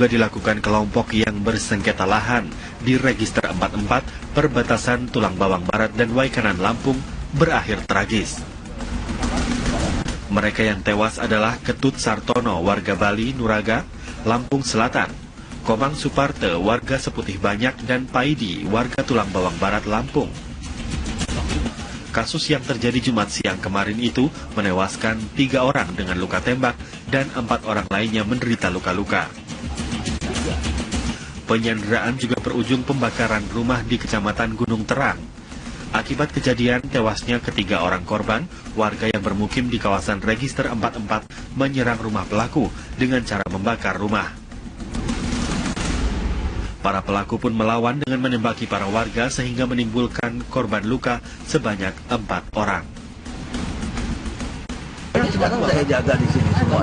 juga dilakukan kelompok yang bersengketa lahan di Register 44 perbatasan Tulang Bawang Barat dan Waikanan Lampung berakhir tragis. Mereka yang tewas adalah Ketut Sartono, warga Bali, Nuraga, Lampung Selatan, Komang Suparte, warga Seputih Banyak, dan Paidi, warga Tulang Bawang Barat, Lampung. Kasus yang terjadi Jumat siang kemarin itu menewaskan 3 orang dengan luka tembak dan 4 orang lainnya menderita luka-luka. Penyanderaan juga berujung pembakaran rumah di Kecamatan Gunung Terang. Akibat kejadian tewasnya ketiga orang korban, warga yang bermukim di kawasan Register 44 menyerang rumah pelaku dengan cara membakar rumah. Para pelaku pun melawan dengan menembaki para warga sehingga menimbulkan korban luka sebanyak 4 orang. Sekarang saya jaga di sini semua.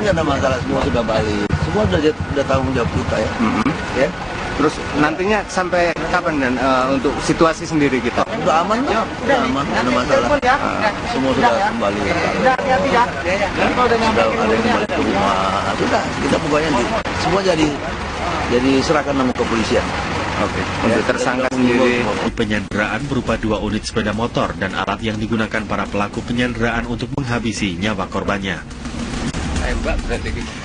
Ini ada masalah, semua sudah balik. Semua sudah tanggung jawab kita ya. Ya. Terus nantinya sampai kapan dan untuk situasi sendiri kita? Sudah aman kok, sudah aman, ada masalah. Semua sudah kembali. Sudah ada yang kembali ke rumah. Sudah, kita pokoknya semua jadi serahkan nama kepolisian. Oke. Untuk tersangka sendiri. Penyanderaan berupa 2 unit sepeda motor dan alat yang digunakan para pelaku penyanderaan untuk menghabisi nyawa korbannya.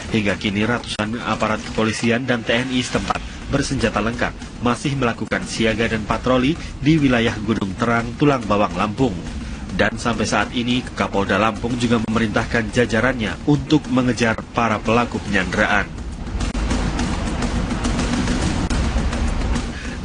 Hingga kini ratusan aparat kepolisian dan TNI setempat bersenjata lengkap masih melakukan siaga dan patroli di wilayah Gunung Terang, Tulang Bawang, Lampung. Dan sampai saat ini Kapolda Lampung juga memerintahkan jajarannya untuk mengejar para pelaku penyanderaan.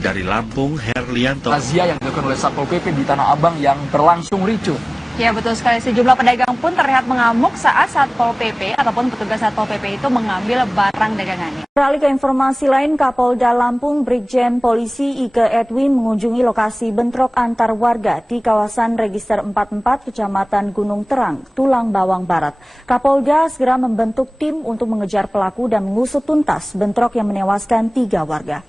Dari Lampung, Herlianto. Razia yang dilakukan oleh Satpol PP di Tanah Abang yang berlangsung ricuh. Ya betul sekali, sejumlah pedagang pun terlihat mengamuk saat Satpol PP ataupun petugas Satpol PP itu mengambil barang dagangannya. Beralih ke informasi lain, Kapolda Lampung Brigjen Polisi Ike Edwin mengunjungi lokasi bentrok antar warga di kawasan Register 44 Kecamatan Gunung Terang, Tulang Bawang Barat. Kapolda segera membentuk tim untuk mengejar pelaku dan mengusut tuntas bentrok yang menewaskan 3 warga.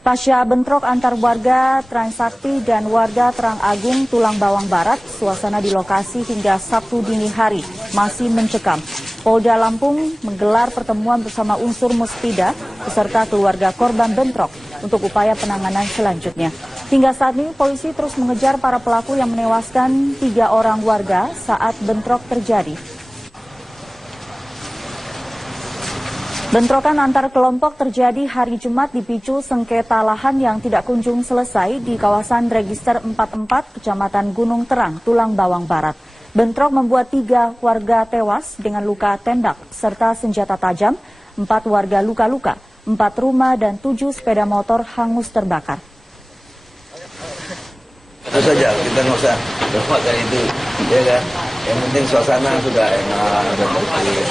Pasca bentrok antar warga Transakti dan warga Terang Agung Tulang Bawang Barat, suasana di lokasi hingga Sabtu dini hari masih mencekam. Polda Lampung menggelar pertemuan bersama unsur Muspida beserta keluarga korban bentrok untuk upaya penanganan selanjutnya. Hingga saat ini polisi terus mengejar para pelaku yang menewaskan 3 orang warga saat bentrok terjadi. Bentrokan antar kelompok terjadi hari Jumat dipicu sengketa lahan yang tidak kunjung selesai di kawasan Register 44 Kecamatan Gunung Terang, Tulang Bawang Barat. Bentrok membuat 3 warga tewas dengan luka tembak serta senjata tajam, 4 warga luka-luka, 4 rumah dan 7 sepeda motor hangus terbakar. Itu saja, kita nggak usah berbuat dari itu, ya kan? Yang penting suasana sudah enak,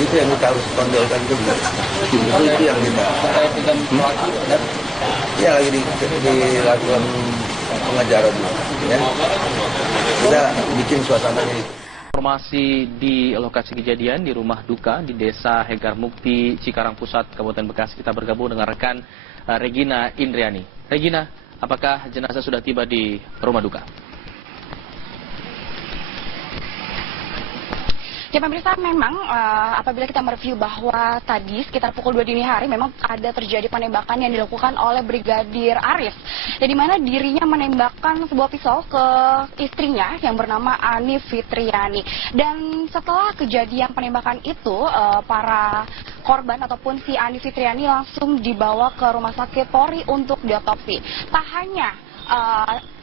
itu yang kita harus tonjolkan juga. Itu yang kita. Ya lagi dilakukan pengejaran, ya. Kita bikin suasananya itu. Informasi di lokasi kejadian di rumah duka di Desa Hegar Mukti, Cikarang Pusat, Kabupaten Bekasi. Kita bergabung dengan rekan Regina Indriani. Regina, apakah jenazah sudah tiba di rumah duka? Ya pemirsa, memang apabila kita mereview bahwa tadi sekitar pukul 2 dini hari memang ada terjadi penembakan yang dilakukan oleh Brigadir Arif. Di mana dirinya menembakkan sebuah pisau ke istrinya yang bernama Ani Fitriani. Dan setelah kejadian penembakan itu, para korban ataupun si Ani Fitriani langsung dibawa ke rumah sakit Polri untuk diotopsi. Tak hanya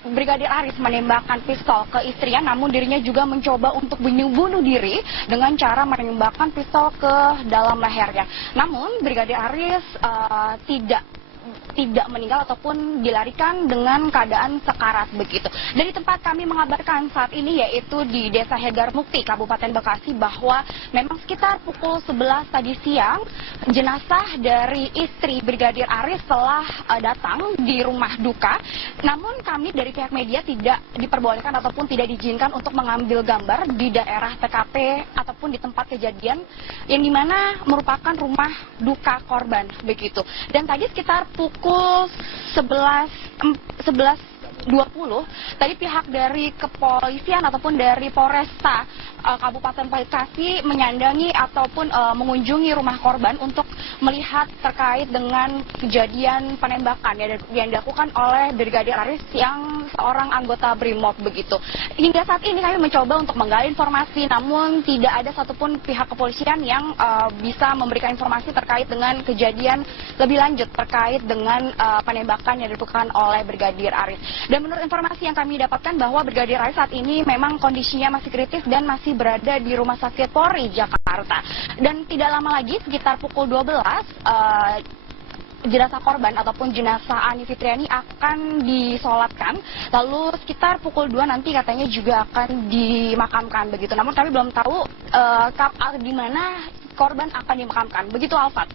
Brigadir Arif menembakkan pistol ke istrinya, namun dirinya juga mencoba untuk bunuh diri dengan cara menembakkan pistol ke dalam lehernya. Namun Brigadir Arif tidak meninggal ataupun dilarikan dengan keadaan sekarat begitu. Dari tempat kami mengabarkan saat ini yaitu di Desa Hegar Mukti, Kabupaten Bekasi, bahwa memang sekitar pukul 11 tadi siang jenazah dari istri Brigadir Arif telah datang di rumah duka. Namun kami dari pihak media tidak diperbolehkan ataupun tidak diizinkan untuk mengambil gambar di daerah TKP ataupun di tempat kejadian yang dimana merupakan rumah duka korban begitu. Dan tadi sekitar pukul 11 tadi pihak dari kepolisian ataupun dari Polresta Kabupaten Bekasi menyandangi ataupun mengunjungi rumah korban untuk melihat terkait dengan kejadian penembakan yang dilakukan oleh Brigadir Aris yang seorang anggota BRIMOB begitu. Hingga saat ini kami mencoba untuk menggali informasi, namun tidak ada satupun pihak kepolisian yang bisa memberikan informasi terkait dengan kejadian lebih lanjut terkait dengan penembakan yang dilakukan oleh Brigadir Aris. Dan menurut informasi yang kami dapatkan bahwa Brigadir Aris saat ini memang kondisinya masih kritis dan masih berada di Rumah Sakit Polri Jakarta. Dan tidak lama lagi sekitar pukul 12 jenazah korban ataupun jenazah Ani Fitriani akan disolatkan. Lalu sekitar pukul 2 nanti katanya juga akan dimakamkan begitu. Namun kami belum tahu di mana korban akan dimakamkan. Begitu Alfat.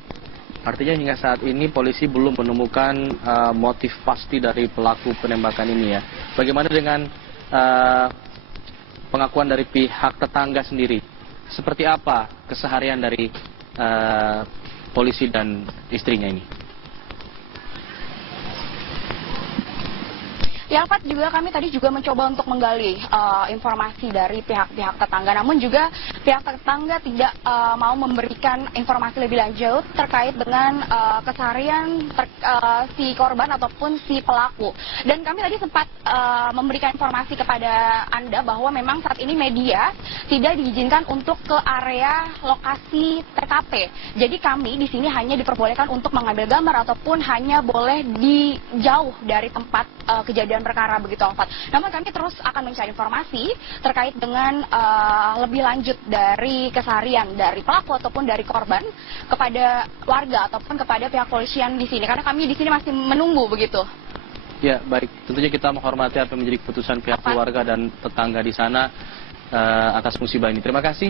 Artinya hingga saat ini polisi belum menemukan motif pasti dari pelaku penembakan ini ya. Bagaimana dengan pengakuan dari pihak tetangga sendiri? Seperti apa keseharian dari polisi dan istrinya ini? Ya, Alfat, juga kami tadi juga mencoba untuk menggali informasi dari pihak-pihak tetangga. Namun juga pihak tetangga tidak mau memberikan informasi lebih lanjut terkait dengan keseharian si korban ataupun si pelaku. Dan kami tadi sempat memberikan informasi kepada Anda bahwa memang saat ini media tidak diizinkan untuk ke area lokasi TKP. Jadi kami di sini hanya diperbolehkan untuk mengambil gambar ataupun hanya boleh di jauh dari tempat kejadian perkara begitu Alfat. Namun kami terus akan mencari informasi terkait dengan lebih lanjut dari keseharian dari pelaku ataupun dari korban kepada warga ataupun kepada pihak polisian di sini. Karena kami di sini masih menunggu begitu. Ya, baik. Tentunya kita menghormati apa yang menjadi keputusan pihak keluarga dan tetangga di sana atas musibah ini. Terima kasih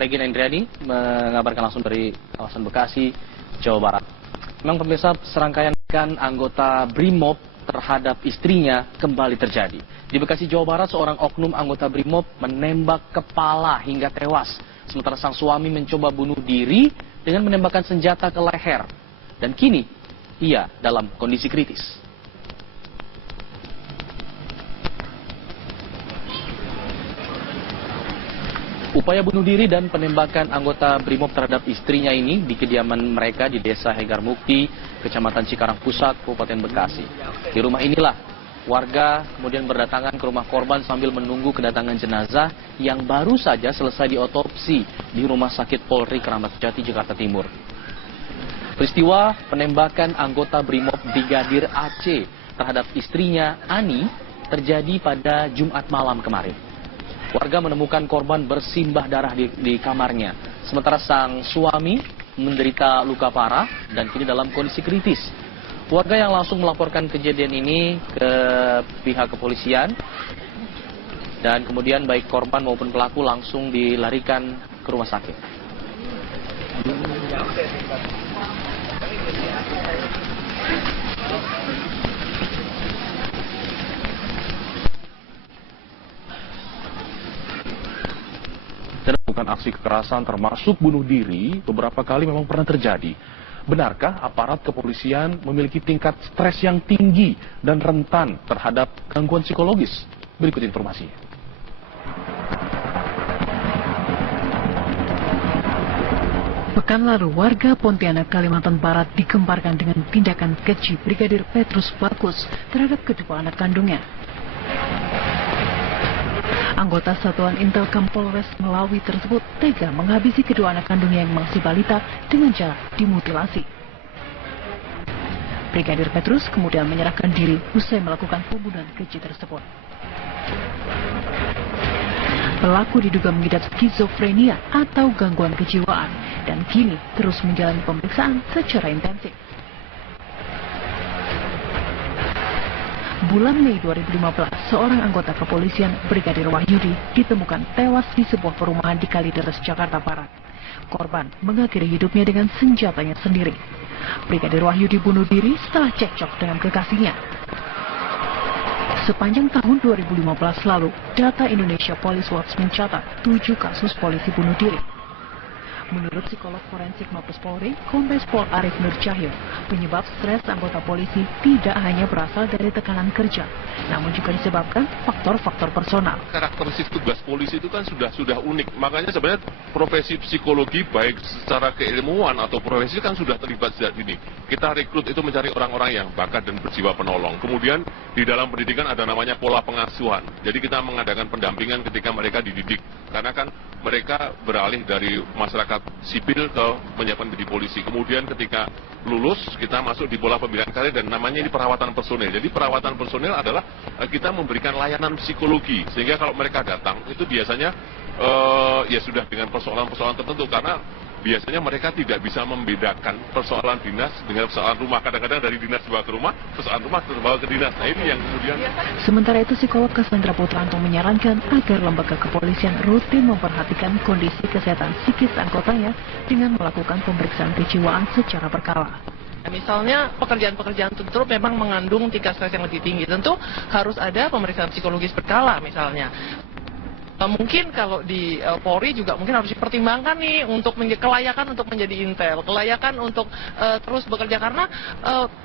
Regina Indriani mengabarkan langsung dari kawasan Bekasi, Jawa Barat. Memang pemirsa, serangkaian anggota BRIMOB terhadap istrinya kembali terjadi. Di Bekasi, Jawa Barat, seorang oknum anggota BRIMOB menembak kepala hingga tewas. Sementara sang suami mencoba bunuh diri dengan menembakkan senjata ke leher. Dan kini, ia dalam kondisi kritis. Upaya bunuh diri dan penembakan anggota BRIMOB terhadap istrinya ini di kediaman mereka di Desa Hegar Mukti, Kecamatan Cikarang Pusat, Kabupaten Bekasi. Di rumah inilah warga kemudian berdatangan ke rumah korban sambil menunggu kedatangan jenazah yang baru saja selesai diotopsi di Rumah Sakit Polri Kramat Jati, Jakarta Timur. Peristiwa penembakan anggota BRIMOB Brigadir AC terhadap istrinya Ani terjadi pada Jumat malam kemarin. Warga menemukan korban bersimbah darah di kamarnya. Sementara sang suami menderita luka parah dan kini dalam kondisi kritis. Warga yang langsung melaporkan kejadian ini ke pihak kepolisian. Dan kemudian baik korban maupun pelaku langsung dilarikan ke rumah sakit. Melakukan aksi kekerasan termasuk bunuh diri beberapa kali memang pernah terjadi. Benarkah aparat kepolisian memiliki tingkat stres yang tinggi dan rentan terhadap gangguan psikologis? Berikut informasinya. Pekan lalu, warga Pontianak, Kalimantan Barat digemparkan dengan tindakan keji Brigadir Petrus Bagus terhadap kedua anak kandungnya. Anggota Satuan Intelkam Polres Melawi tersebut tega menghabisi kedua anak kandungnya yang masih balita dengan cara dimutilasi. Brigadir Petrus kemudian menyerahkan diri usai melakukan pembunuhan keji tersebut. Pelaku diduga mengidap skizofrenia atau gangguan kejiwaan dan kini terus menjalani pemeriksaan secara intensif. Bulan Mei 2015, seorang anggota kepolisian Brigadir Wahyudi ditemukan tewas di sebuah perumahan di Kalideres, Jakarta Barat. Korban mengakhiri hidupnya dengan senjatanya sendiri. Brigadir Wahyudi bunuh diri setelah cekcok dengan kekasihnya. Sepanjang tahun 2015 lalu, data Indonesia Police Watch mencatat 7 kasus polisi bunuh diri. Menurut psikolog forensik Mabes Polri, Kombes Pol Arief Nur Cahyo, Penyebab stres anggota polisi tidak hanya berasal dari tekanan kerja, namun juga disebabkan faktor-faktor personal. Karakteristik tugas polisi itu kan sudah unik, makanya sebenarnya profesi psikologi baik secara keilmuan atau profesi kan sudah terlibat sejak dini. Kita rekrut itu mencari orang-orang yang bakat dan berjiwa penolong. Kemudian di dalam pendidikan ada namanya pola pengasuhan. Jadi kita mengadakan pendampingan ketika mereka dididik, karena kan mereka beralih dari masyarakat sipil ke menyiapkan menjadi polisi. Kemudian ketika lulus kita masuk di pola pembinaan karir dan namanya ini perawatan personil. Jadi perawatan personil adalah kita memberikan layanan psikologi, sehingga kalau mereka datang itu biasanya ya sudah dengan persoalan-persoalan tertentu, karena biasanya mereka tidak bisa membedakan persoalan dinas dengan persoalan rumah. Kadang-kadang dari dinas dibawa ke rumah, persoalan rumah terbawa ke dinas. Nah ini yang kemudian. Sementara itu psikolog Cassandra Putranto menyarankan agar lembaga kepolisian rutin memperhatikan kondisi kesehatan psikis anggotanya dengan melakukan pemeriksaan kejiwaan secara berkala. Misalnya pekerjaan-pekerjaan tertentu memang mengandung tingkat stres yang lebih tinggi, tentu harus ada pemeriksaan psikologis berkala misalnya. Mungkin kalau di Polri juga mungkin harus dipertimbangkan nih untuk kelayakan untuk menjadi intel, kelayakan untuk terus bekerja, karena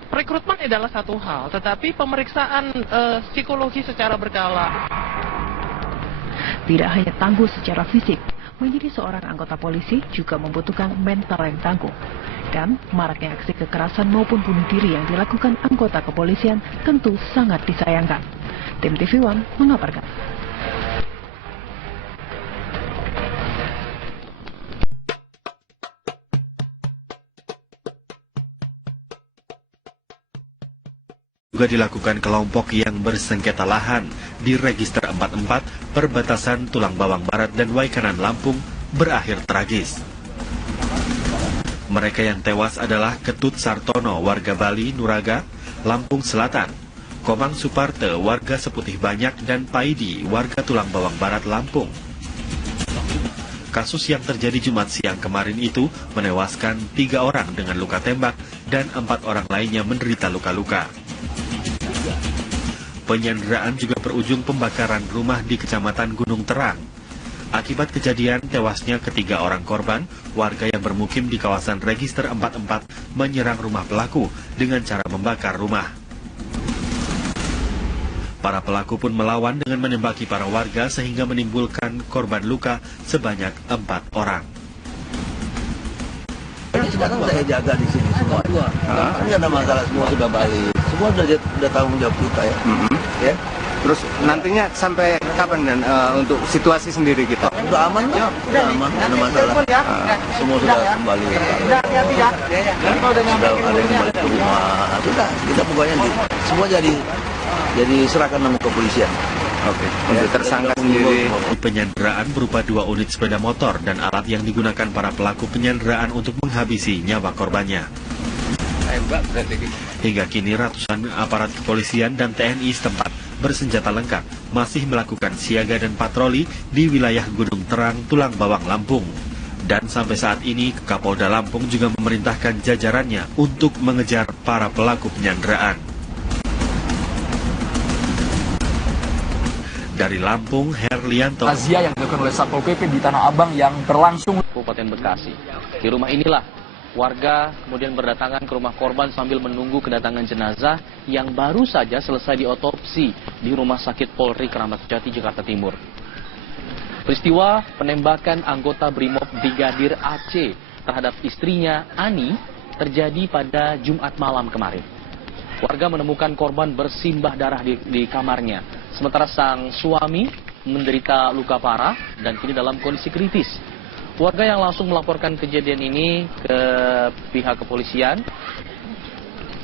rekrutmen adalah satu hal, tetapi pemeriksaan psikologi secara berkala. Tidak hanya tangguh secara fisik, menjadi seorang anggota polisi juga membutuhkan mental yang tangguh. Dan maraknya aksi kekerasan maupun bunuh diri yang dilakukan anggota kepolisian tentu sangat disayangkan. Tim TV One mengabarkan. Juga dilakukan kelompok yang bersengketa lahan di Register 44 perbatasan Tulang Bawang Barat dan Waikanan Lampung berakhir tragis. Mereka yang tewas adalah Ketut Sartono, warga Bali, Nuraga, Lampung Selatan, Komang Suparte, warga Seputih Banyak, dan Paidi, warga Tulang Bawang Barat, Lampung. Kasus yang terjadi Jumat siang kemarin itu menewaskan 3 orang dengan luka tembak dan 4 orang lainnya menderita luka-luka. Penyanderaan juga berujung pembakaran rumah di Kecamatan Gunung Terang. Akibat kejadian tewasnya ketiga orang korban, warga yang bermukim di kawasan Register 44 menyerang rumah pelaku dengan cara membakar rumah. Para pelaku pun melawan dengan menembaki para warga sehingga menimbulkan korban luka sebanyak 4 orang. Sekarang saya jaga di sini semua. Nggak ada masalah, semua sudah balik. Semua sudah tanggung jawab kita ya. Ya. Terus nantinya sampai kapan dan untuk situasi sendiri kita? Sudah aman lah, sudah aman, nggak ada masalah. Semua sudah kembali. Sudah ada yang kembali ke rumah. Sudah, kita pokoknya semua jadi serahkan nama kepolisian. Oke. Untuk tersangka sendiri. Penyanderaan berupa 2 unit sepeda motor dan alat yang digunakan para pelaku penyanderaan untuk menghabisi nyawa korbannya. Hingga kini ratusan aparat kepolisian dan TNI setempat bersenjata lengkap masih melakukan siaga dan patroli di wilayah Gunung Terang, Tulang Bawang, Lampung. Dan sampai saat ini Kapolda Lampung juga memerintahkan jajarannya untuk mengejar para pelaku penyanderaan. Dari Lampung, Herlianto. Razia yang dilakukan oleh Satpol PP di Tanah Abang yang berlangsung Kabupaten Bekasi. Di rumah inilah warga kemudian berdatangan ke rumah korban sambil menunggu kedatangan jenazah yang baru saja selesai diotopsi di Rumah Sakit Polri Kramat Jati, Jakarta Timur. Peristiwa penembakan anggota Brimob Brigadir AC terhadap istrinya Ani terjadi pada Jumat malam kemarin. Warga menemukan korban bersimbah darah di kamarnya, sementara sang suami menderita luka parah dan kini dalam kondisi kritis. Warga yang langsung melaporkan kejadian ini ke pihak kepolisian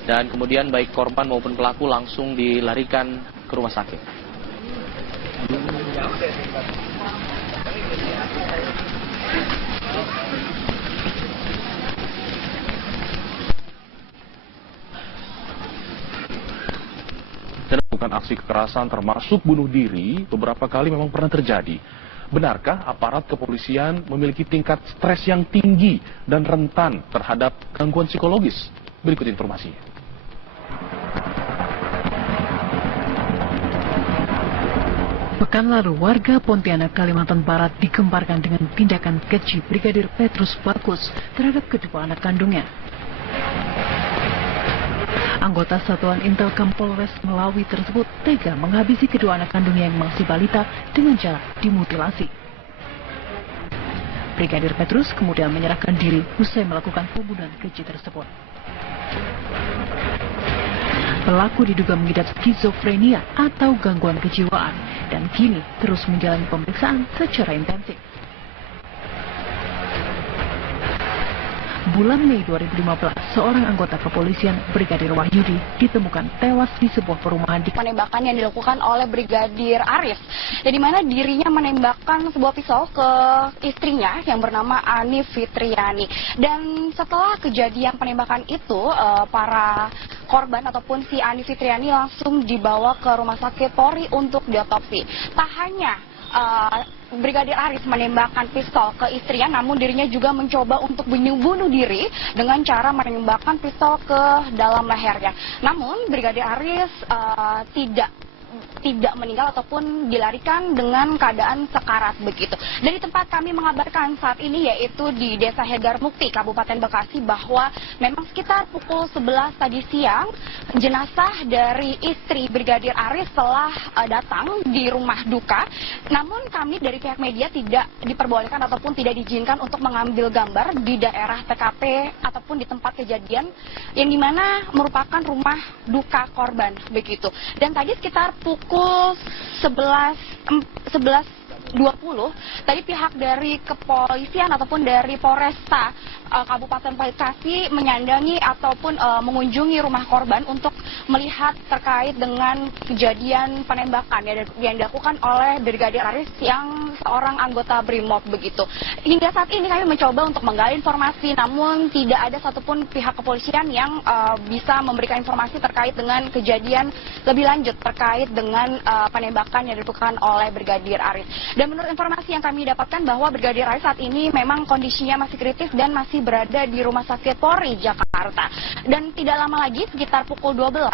dan kemudian baik korban maupun pelaku langsung dilarikan ke rumah sakit. Bukan aksi kekerasan termasuk bunuh diri beberapa kali memang pernah terjadi. Benarkah aparat kepolisian memiliki tingkat stres yang tinggi dan rentan terhadap gangguan psikologis? Berikut informasinya. Pekan lalu, warga Pontianak, Kalimantan Barat digemparkan dengan tindakan keji Brigadir Petrus Bagus terhadap kedua anak kandungnya. Anggota Satuan Intelkam Polres Melawi tersebut tega menghabisi kedua anak kandungnya yang masih balita dengan cara dimutilasi. Brigadir Petrus kemudian menyerahkan diri usai melakukan pembunuhan keji tersebut. Pelaku diduga mengidap skizofrenia atau gangguan kejiwaan dan kini terus menjalani pemeriksaan secara intensif. Bulan Mei 2015, seorang anggota kepolisian Brigadir Wahyudi ditemukan tewas di sebuah perumahan di penembakan yang dilakukan oleh Brigadir Arif, di mana dirinya menembakkan sebuah pisau ke istrinya yang bernama Ani Fitriani. Dan setelah kejadian penembakan itu, para korban ataupun si Ani Fitriani langsung dibawa ke rumah sakit Polri untuk diotopsi. Tak hanya Brigadir Arif menembakkan pistol ke istrinya, namun dirinya juga mencoba untuk bunuh diri dengan cara menembakkan pistol ke dalam lehernya. Namun Brigadir Arif tidak meninggal ataupun dilarikan dengan keadaan sekarat begitu. Dari tempat kami mengabarkan saat ini yaitu di Desa Hegar Mukti, Kabupaten Bekasi, bahwa memang sekitar pukul 11 tadi siang jenazah dari istri Brigadir Arif telah datang di rumah duka. Namun kami dari pihak media tidak diperbolehkan ataupun tidak diizinkan untuk mengambil gambar di daerah TKP ataupun di tempat kejadian yang dimana merupakan rumah duka korban begitu. Dan tadi sekitar pukul 11.20 tadi pihak dari kepolisian ataupun dari Polresta Kabupaten Bekasi menyandangi ataupun mengunjungi rumah korban untuk melihat terkait dengan kejadian penembakan yang dilakukan oleh Brigadir Arif yang seorang anggota BRIMOB begitu. Hingga saat ini kami mencoba untuk menggali informasi, namun tidak ada satupun pihak kepolisian yang bisa memberikan informasi terkait dengan kejadian lebih lanjut terkait dengan penembakan yang dilakukan oleh Brigadir Arif. Dan menurut informasi yang kami dapatkan bahwa Brigadir Arif saat ini memang kondisinya masih kritis dan masih berada di Rumah Sakit Polri Jakarta. Dan tidak lama lagi sekitar pukul 12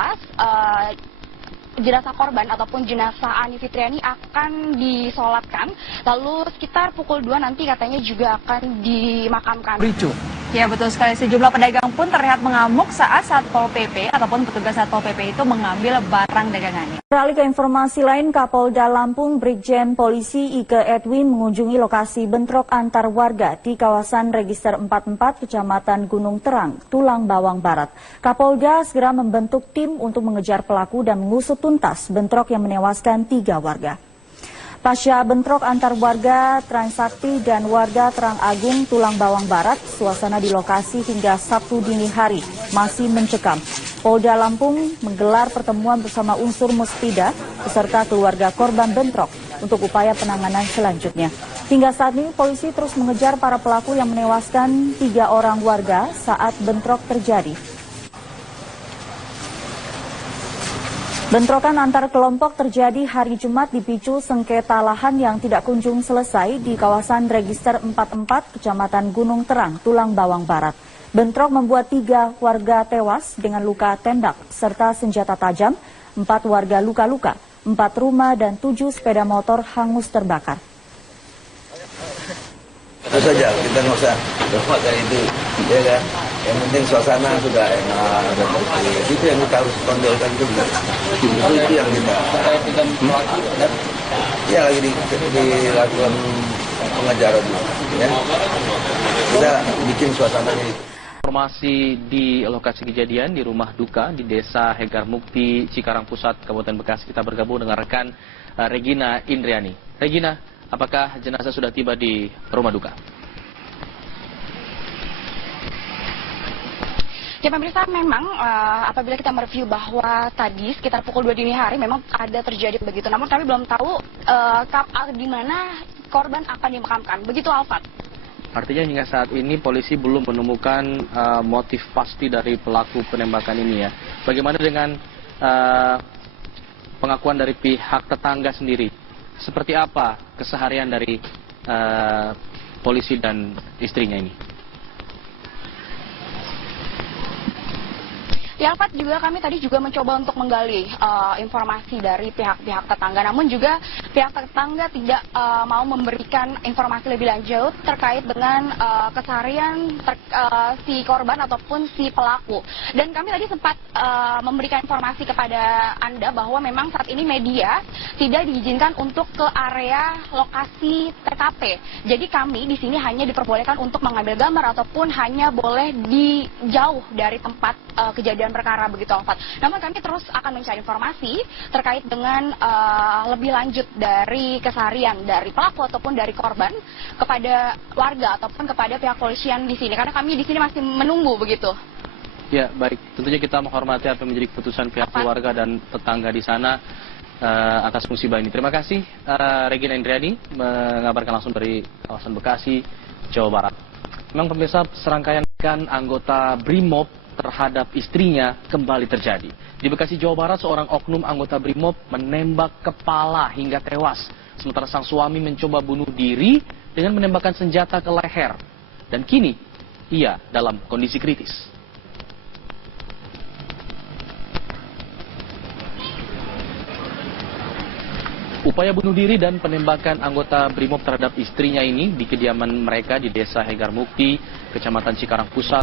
jenazah korban ataupun jenazah Ani Fitriani akan disolatkan. Lalu sekitar pukul 2 nanti katanya juga akan dimakamkan. Ricu. Ya betul sekali, sejumlah pedagang pun terlihat mengamuk saat Satpol PP ataupun petugas Satpol PP itu mengambil barang dagangannya. Beralih ke informasi lain, Kapolda Lampung Brigjen Polisi Ike Edwin mengunjungi lokasi bentrok antar warga di kawasan Register 44 Kecamatan Gunung Terang, Tulang Bawang Barat. Kapolda segera membentuk tim untuk mengejar pelaku dan mengusut tuntas bentrok yang menewaskan 3 warga. Pasca bentrok antar warga Transakti dan warga Terang Agung Tulang Bawang Barat, suasana di lokasi hingga Sabtu dini hari masih mencekam. Polda Lampung menggelar pertemuan bersama unsur Muspida beserta keluarga korban bentrok untuk upaya penanganan selanjutnya. Hingga saat ini polisi terus mengejar para pelaku yang menewaskan 3 orang warga saat bentrok terjadi. Bentrokan antar kelompok terjadi hari Jumat dipicu sengketa lahan yang tidak kunjung selesai di kawasan Register 44 Kecamatan Gunung Terang, Tulang Bawang Barat. Bentrok membuat 3 warga tewas dengan luka tembak serta senjata tajam, 4 warga luka-luka, 4 rumah dan 7 sepeda motor hangus terbakar. Itu saja, kita nggak usah bermakan itu, ya kan? Yang penting suasana sudah enak dan bersih. Itu yang kita harus tonjolkan juga. Itu yang kita. Ya lagi dilakukan pengejaran, ya. Kita bikin suasananya itu. Informasi di lokasi kejadian di rumah duka di Desa Hegar Mukti, Cikarang Pusat, Kabupaten Bekasi. Kita bergabung dengan rekan Regina Indriani. Regina, apakah jenazah sudah tiba di rumah duka? Ya pemirsa, memang apabila kita mereview bahwa tadi sekitar pukul 2 dini hari memang ada terjadi begitu. Namun kami belum tahu di mana korban akan dimakamkan. Begitu Alfat. Artinya hingga saat ini polisi belum menemukan motif pasti dari pelaku penembakan ini ya. Bagaimana dengan pengakuan dari pihak tetangga sendiri? Seperti apa keseharian dari polisi dan istrinya ini? Ya, Pak, juga kami tadi juga mencoba untuk menggali informasi dari pihak-pihak tetangga, namun juga pihak tetangga tidak mau memberikan informasi lebih lanjut terkait dengan keseharian si korban ataupun si pelaku. Dan kami tadi sempat memberikan informasi kepada Anda bahwa memang saat ini media tidak diizinkan untuk ke area lokasi TKP. Jadi kami di sini hanya diperbolehkan untuk mengambil gambar ataupun hanya boleh di jauh dari tempat kejadian perkara begitu, Alfat. Namun kami terus akan mencari informasi terkait dengan lebih lanjut dari keseharian dari pelaku ataupun dari korban kepada warga ataupun kepada pihak polisian di sini, karena kami di sini masih menunggu begitu. Ya, baik. Tentunya kita menghormati apa yang menjadi keputusan pihak keluarga dan tetangga di sana atas musibah ini. Terima kasih Regina Indriani mengabarkan langsung dari kawasan Bekasi, Jawa Barat. Memang pemirsa, serangkaian anggota BRIMOB terhadap istrinya kembali terjadi. Di Bekasi, Jawa Barat, seorang oknum anggota BRIMOB menembak kepala hingga tewas. Sementara sang suami mencoba bunuh diri dengan menembakkan senjata ke leher. Dan kini, ia dalam kondisi kritis. Upaya bunuh diri dan penembakan anggota BRIMOB terhadap istrinya ini di kediaman mereka di Desa Hegar Mukti, Kecamatan Cikarang Pusat,